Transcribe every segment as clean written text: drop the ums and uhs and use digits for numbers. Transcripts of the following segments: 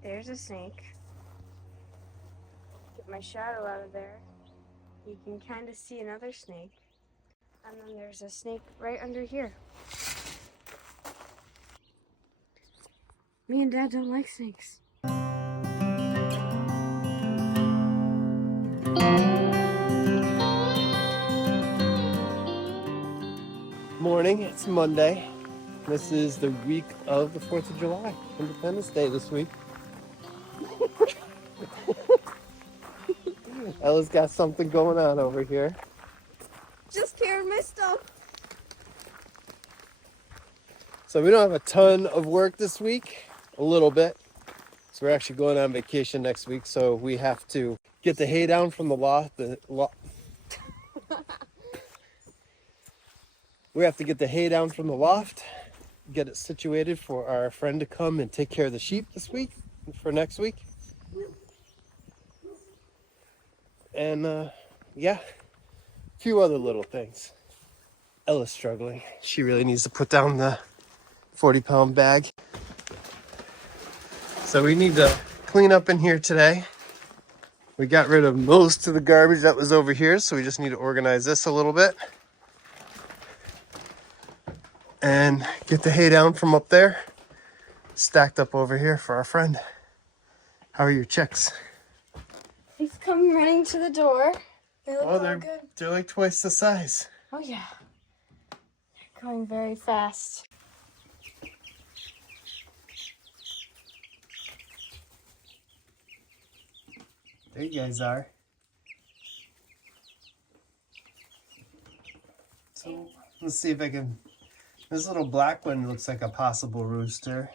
There's a snake. Get my shadow out of there. You can kind of see another snake. And then there's a snake right under here. Me and Dad don't like snakes. Morning, it's Monday. This is the week of the 4th of July, Independence Day this week. Ella's got something going on over here. Just carrying my stuff. So we don't have a ton of work this week, a little bit. So we're actually going on vacation next week, so we have to get the hay down from the loft. We have to get the hay down from the loft, get it situated for our friend to come and take care of the sheep this week, for next week. And yeah, a few other little things. Ella's struggling. She really needs to put down the 40-pound bag. So we need to clean up in here today. We got rid of most of the garbage that was over here, so we just need to organize this a little bit. And get the hay down from up there, stacked up over here for our friend. How are your chicks? He's come running to the door. They look all good. They're like twice the size. Oh yeah. They're going very fast. There you guys are. So let's see if I can. This little black one looks like a possible rooster.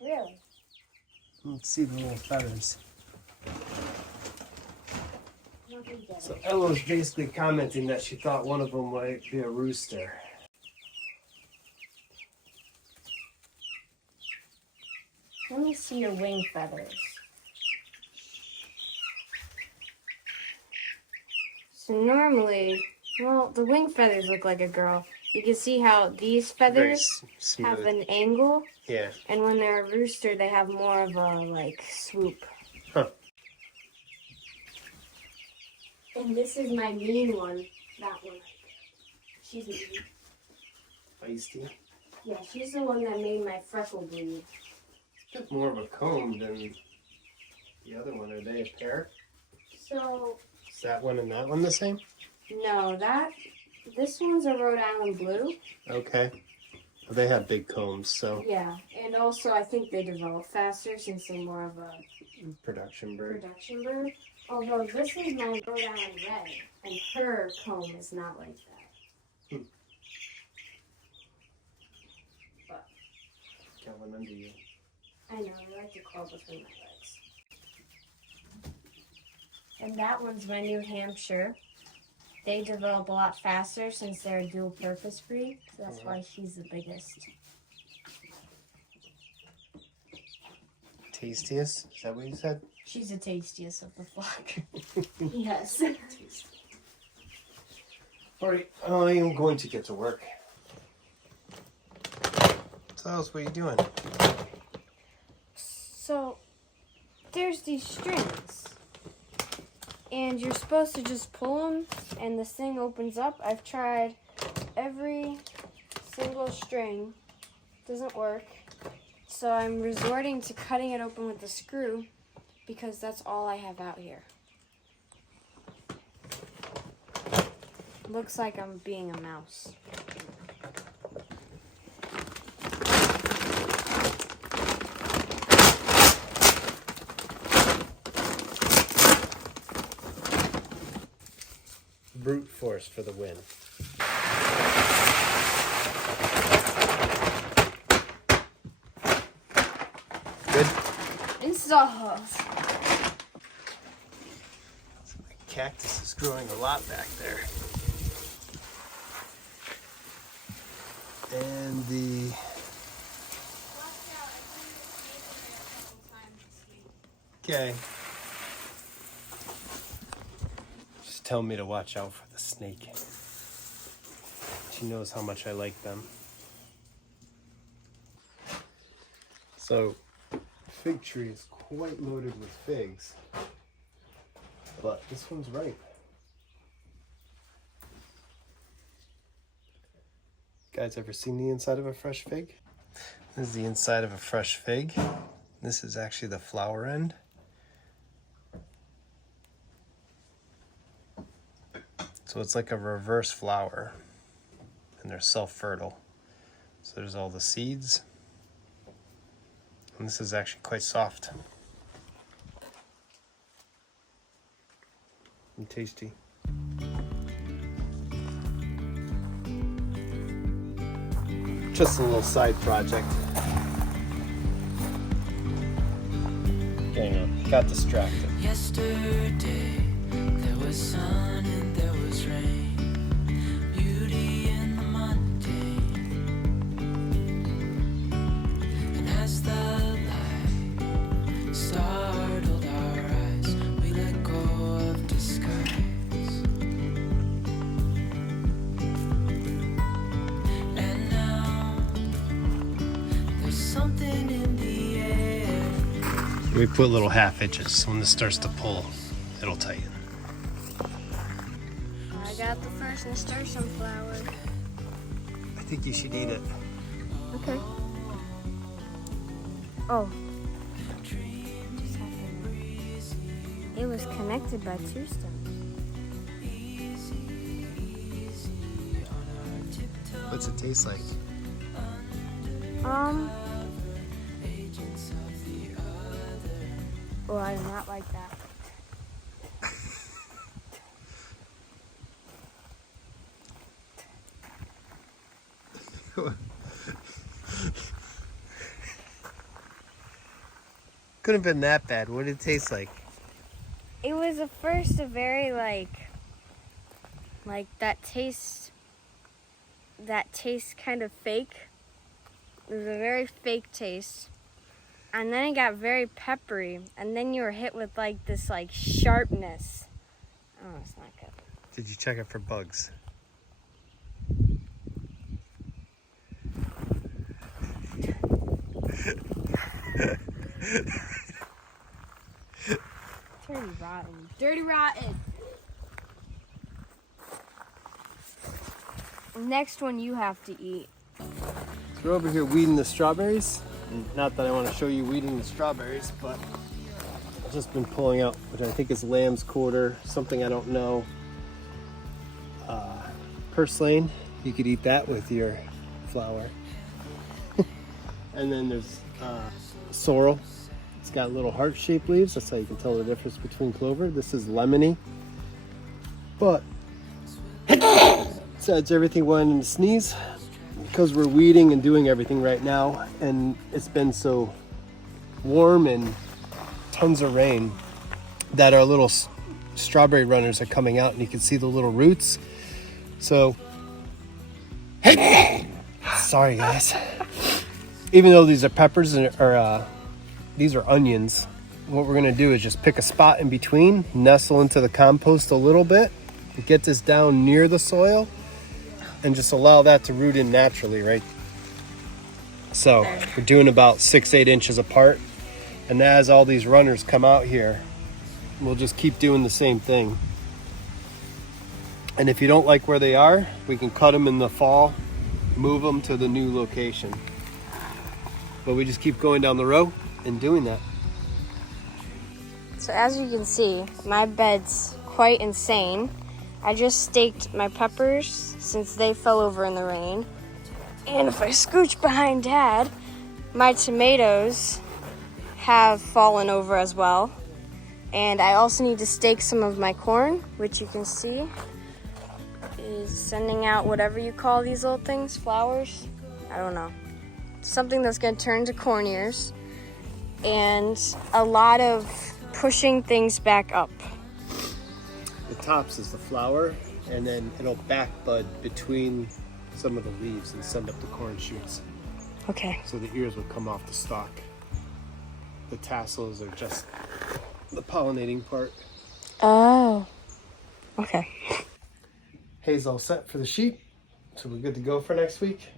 Really? Let's see the little feathers. So Ella was basically commenting that she thought one of them might be a rooster. Let me see your wing feathers. So normally, well, the wing feathers look like a girl. You can see how these feathers have an angle. Yeah. And when they're a rooster, they have more of a, like, swoop. Huh. And this is my mean one. That one. She's mean. Feisty. Yeah, she's the one that made my freckle bleed. It's a bit more of a comb than the other one. Are they a pair? So... Is that one and that one the same? No, this one's a Rhode Island blue. Okay. Well, they have big combs, so. Yeah, and also I think they develop faster since they're more of a production bird. Although this is my Rhode Island red, and her comb is not like that. But Got one under you. I know, I like to crawl between my legs. And that one's my New Hampshire. They develop a lot faster since they're a dual purpose breed, so that's why she's the biggest. Tastiest? Is that what you said? She's the tastiest of the flock. Yes. Alright, I am going to get to work. So Alice, what are you doing? So, there's these strings. And you're supposed to just pull them, and this thing opens up. I've tried every single string. Doesn't work. So I'm resorting to cutting it open with a screw, because that's all I have out here. Looks like I'm being a mouse. Brute force for the win. Good? Installed. So the cactus is growing a lot back there. And the... Okay. Just tell me to watch out for the snake. She knows how much I like them. So, fig tree is quite loaded with figs, but this one's ripe. Guys, ever seen the inside of a fresh fig? This is the inside of a fresh fig. This is actually the flower end. So it's like a reverse flower, and they're self-fertile. So there's all the seeds, and this is actually quite soft and tasty. Just a little side project. Hang on, got distracted. Yesterday there was sun and there was rain, beauty in the mundane. And as the light startled our eyes, we let go of disguise. And now there's something in the air. We put little half inches. When this starts to pull, it'll tighten. I got the first nasturtium flower. I think you should eat it. Okay. Oh. It was connected by 2 stems. What's it taste like? Oh, I do not like that. Couldn't have been that bad. What did it taste like? It was at first a very like that tastes kind of fake. It was a very fake taste. And then it got very peppery, and then you were hit with like this like sharpness. Oh, it's not good. Did you check it for bugs? Dirty rotten. Dirty rotten. Next one you have to eat. So we're over here weeding the strawberries. And not that I want to show you weeding the strawberries, but I've just been pulling out, which I think is lamb's quarter, something I don't know. Purslane, you could eat that with your flour. And then there's sorrel. It's got little heart-shaped leaves. That's how you can tell the difference between clover. This is lemony. But besides everything wanting to sneeze, because we're weeding and doing everything right now, and it's been so warm and tons of rain that our little strawberry runners are coming out, and you can see the little roots. So, sorry guys. Even though these are peppers or these are onions, what we're gonna do is just pick a spot in between, nestle into the compost a little bit, get this down near the soil, and just allow that to root in naturally, right? So we're doing about 6-8 inches apart, and as all these runners come out here, we'll just keep doing the same thing. And if you don't like where they are, we can cut them in the fall, move them to the new location. But we just keep going down the row and doing that. So as you can see, my bed's quite insane. I just staked my peppers since they fell over in the rain. And if I scooch behind Dad, my tomatoes have fallen over as well. And I also need to stake some of my corn, which you can see is sending out whatever you call these little things, flowers? I don't know. Something that's gonna turn to corn ears. And a lot of pushing things back up. The tops is the flower, and then it'll back bud between some of the leaves and send up the corn shoots. Okay. So the ears will come off the stalk. The tassels are just the pollinating part. Oh. Okay. Hay's all set for the sheep, so we're good to go for next week.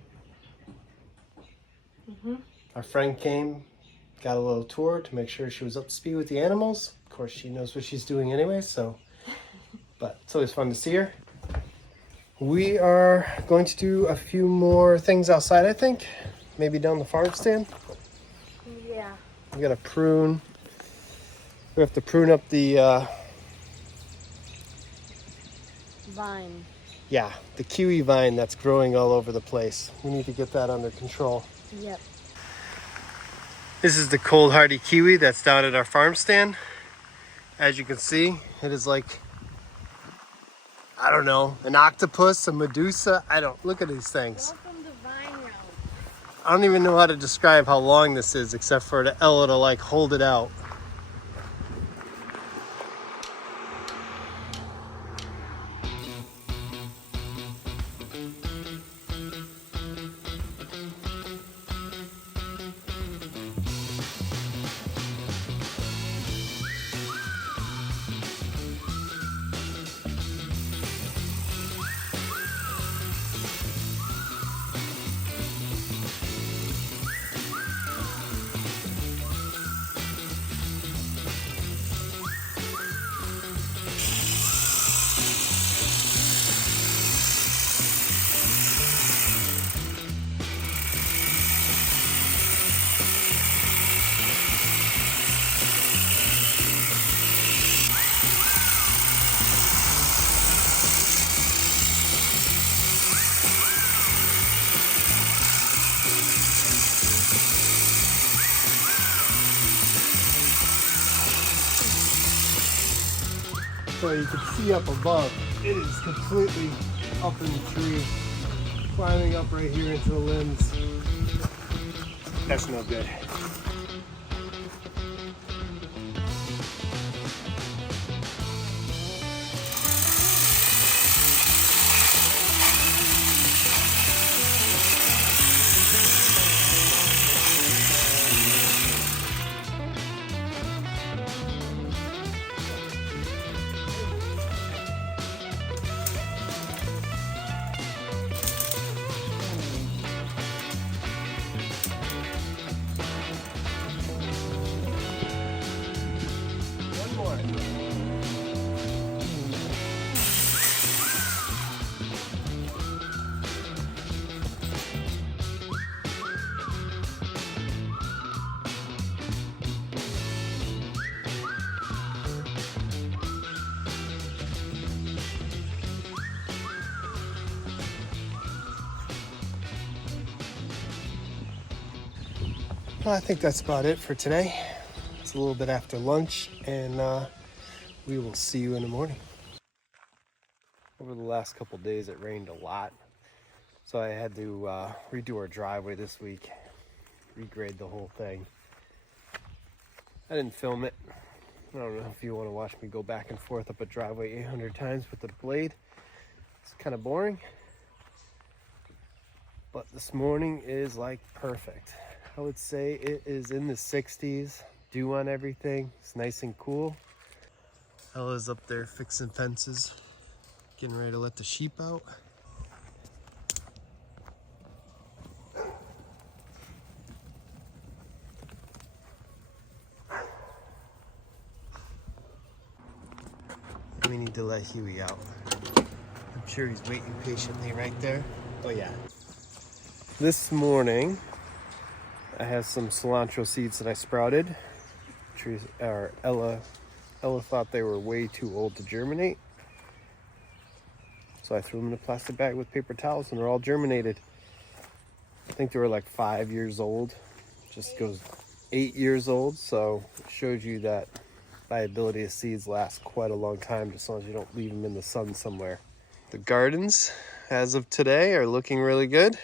Our friend came got a little tour to make sure she was up to speed with the animals. Of course, she knows what she's doing anyway, so, but it's always fun to see her. We are going to do a few more things outside, I think. Maybe down the farm stand. Yeah. We got to prune. We have to prune up the, Vine. yeah, the kiwi vine that's growing all over the place. We need to get that under control. Yep. This is the cold hardy kiwi that's down at our farm stand. As you can see, it is like, I don't know, an octopus, a medusa. Look at these things. Welcome to Vine Realm. I don't even know how to describe how long this is except for Ella to like hold it out. So you can see up above, it is completely up in the tree, climbing up right here into the limbs. That's no good. One more. Well, I think that's about it for today. It's a little bit after lunch, and we will see you in the morning. Over the last couple days, it rained a lot, so I had to redo our driveway this week, regrade the whole thing. I didn't film it. I don't know if you want to watch me go back and forth up a driveway 800 times with the blade. It's kind of boring, but this morning is like perfect. I would say it is in the 60s, dew on everything. It's nice and cool. Ella's up there fixing fences, getting ready to let the sheep out. We need to let Huey out. I'm sure he's waiting patiently right there. Oh yeah. This morning, I have some cilantro seeds that I sprouted. Ella thought they were way too old to germinate. So I threw them in a plastic bag with paper towels and they're all germinated. I think they were like 5 years old. Just goes 8 years old. So it shows you that viability of seeds lasts quite a long time, just as long as you don't leave them in the sun somewhere. The gardens, as of today, are looking really good.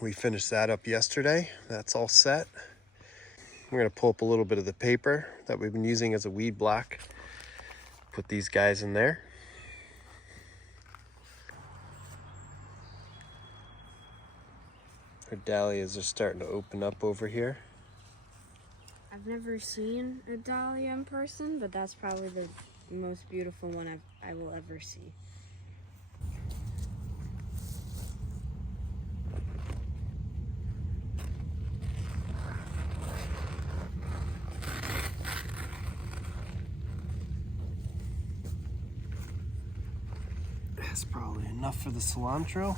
We finished that up yesterday. That's all set. We're gonna pull up a little bit of the paper that we've been using as a weed block. Put these guys in there. Our dahlias are starting to open up over here. I've never seen a dahlia in person, but that's probably the most beautiful one I will ever see. That's probably enough for the cilantro.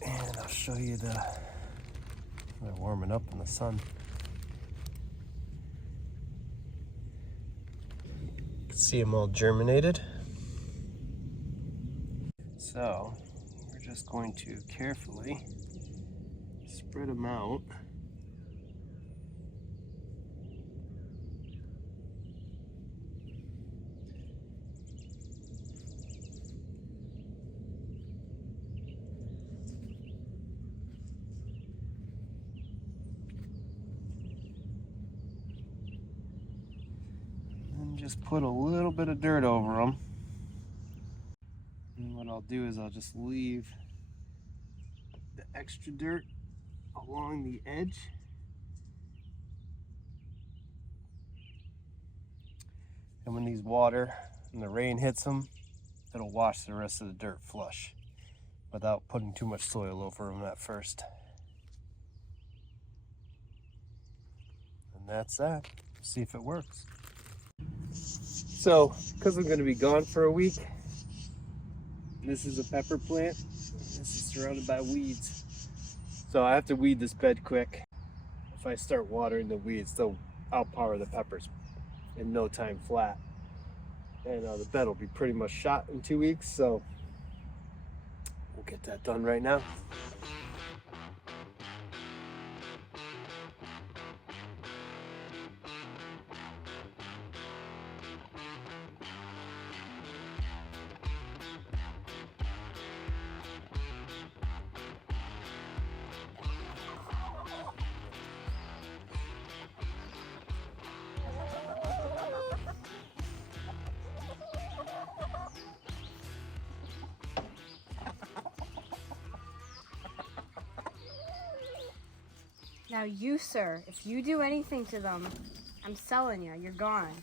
And I'll show you they're warming up in the sun. You can see them all germinated. So we're just going to carefully spread them out. And just put a little bit of dirt over them. And what I'll do is I'll just leave the extra dirt along the edge. And when these water and the rain hits them, it'll wash the rest of the dirt flush without putting too much soil over them at first. And that's that. See if it works. So, because I'm going to be gone for a week, this is a pepper plant. This is surrounded by weeds. So I have to weed this bed quick. If I start watering the weeds, they'll outpower the peppers in no time flat. And the bed will be pretty much shot in 2 weeks, so we'll get that done right now. Now you, sir, if you do anything to them, I'm selling you. You're gone.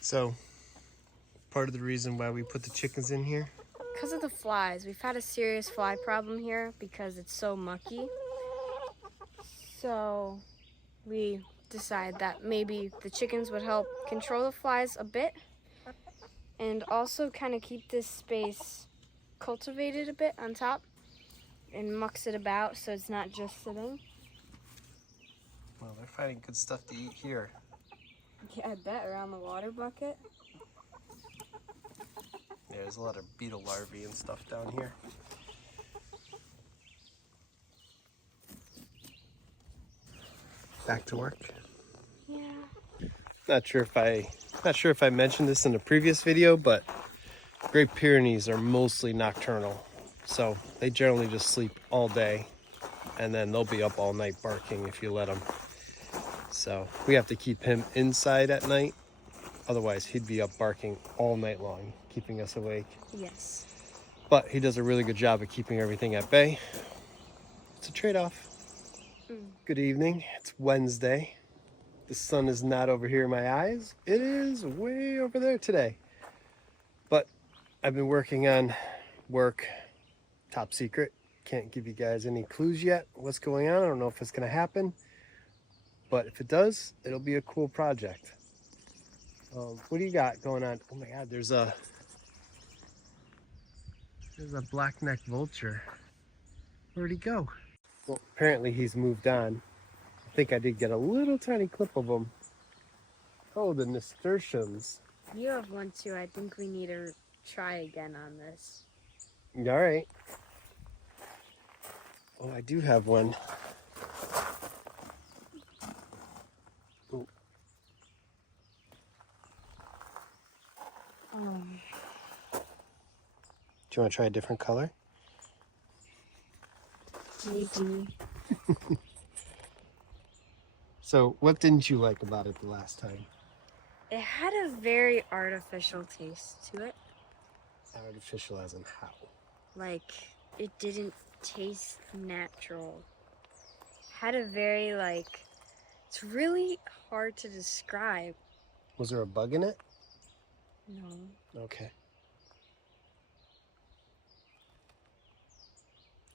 So, part of the reason why we put the chickens in here? Because of the flies. We've had a serious fly problem here because it's so mucky. So we decided that maybe the chickens would help control the flies a bit and also kind of keep this space cultivated a bit on top and mucks it about so it's not just sitting. Well, they're finding good stuff to eat here. Yeah, I bet, around the water bucket. Yeah, there's a lot of beetle larvae and stuff down here. Back to work. Yeah. Not sure if I mentioned this in a previous video, but Great Pyrenees are mostly nocturnal. So they generally just sleep all day and then they'll be up all night barking if you let them. So we have to keep him inside at night. Otherwise he'd be up barking all night long, keeping us awake. Yes. But he does a really good job of keeping everything at bay. It's a trade-off. Good evening. It's Wednesday. The sun is not over here in my eyes. It is way over there today. But I've been working on work, top secret. Can't give you guys any clues yet what's going on. I don't know if it's going to happen. But if it does, it'll be a cool project. What do you got going on? Oh my God, there's a black-necked vulture. Where'd he go? Well, apparently he's moved on. I think I did get a little tiny clip of him. Oh, the nasturtiums. You have one too. I think we need to try again on this. All right. Oh, I do have one. Oh. Do you want to try a different color? Maybe. So what didn't you like about it the last time? It had a very artificial taste to it. Artificial as in how? Like, it didn't taste natural. Had a very, like, it's really hard to describe. Was there a bug in it? No. Okay.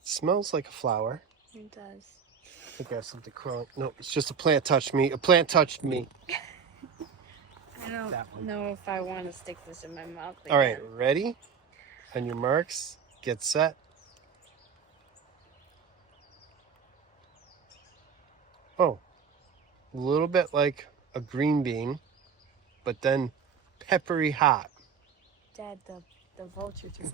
Smells like a flower. It does. I think I have something crawling. No, it's just a plant touched me. A plant touched me. I don't That one. know if I want to stick this in my mouth again. All right, ready? On your marks, get set. Oh, a little bit like a green bean, but then peppery hot. Dad, the vulture took it.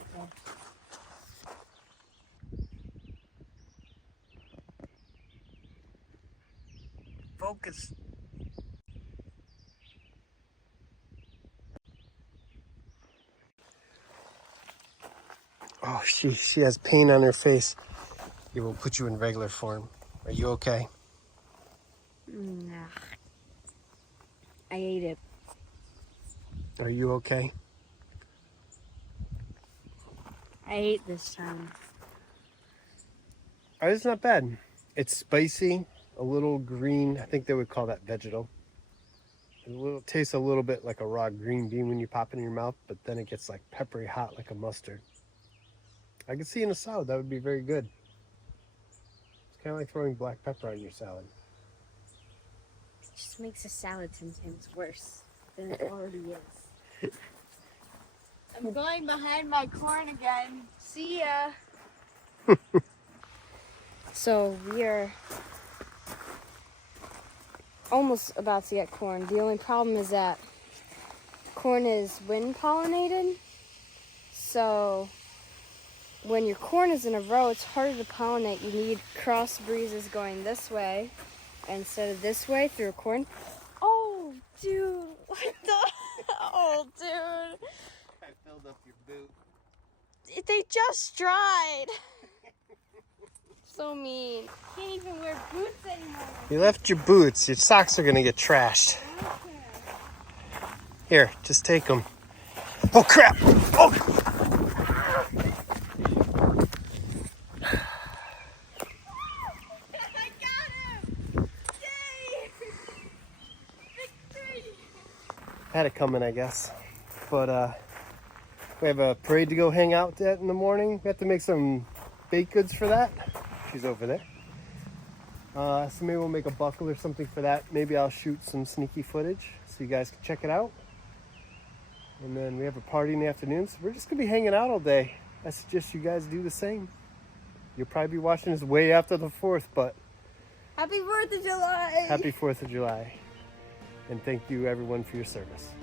Focus. Oh, she has pain on her face. It will put you in regular form. Are you okay? Nah. I ate it. Are you okay? I ate this time. It's not bad. It's spicy, a little green. I think they would call that vegetal. It tastes a little bit like a raw green bean when you pop it in your mouth, but then it gets like peppery hot like a mustard. I could see in a salad that would be very good. It's kind of like throwing black pepper on your salad. It just makes a salad sometimes worse than it already is. I'm going behind my corn again. See ya. So we are almost about to get corn. The only problem is that corn is wind pollinated. So when your corn is in a row, it's harder to pollinate. You need cross breezes going this way instead of this way through a corn. Oh, dude. What the? Oh, dude. I filled up your boot. They just dried. So mean. Can't even wear boots anymore. You left your boots. Your socks are going to get trashed. Here, just take them. Oh, crap. Oh. I got him! Yay! Victory! Had it coming, I guess. But we have a parade to go hang out at in the morning. We have to make some baked goods for that. She's over there. So maybe we'll make a buckle or something for that. Maybe I'll shoot some sneaky footage so you guys can check it out. And then we have a party in the afternoon, so we're just gonna be hanging out all day. I suggest you guys do the same. You'll probably be watching this way after the 4th, but Happy 4th of July! happy 4th of July. And thank you everyone for your service.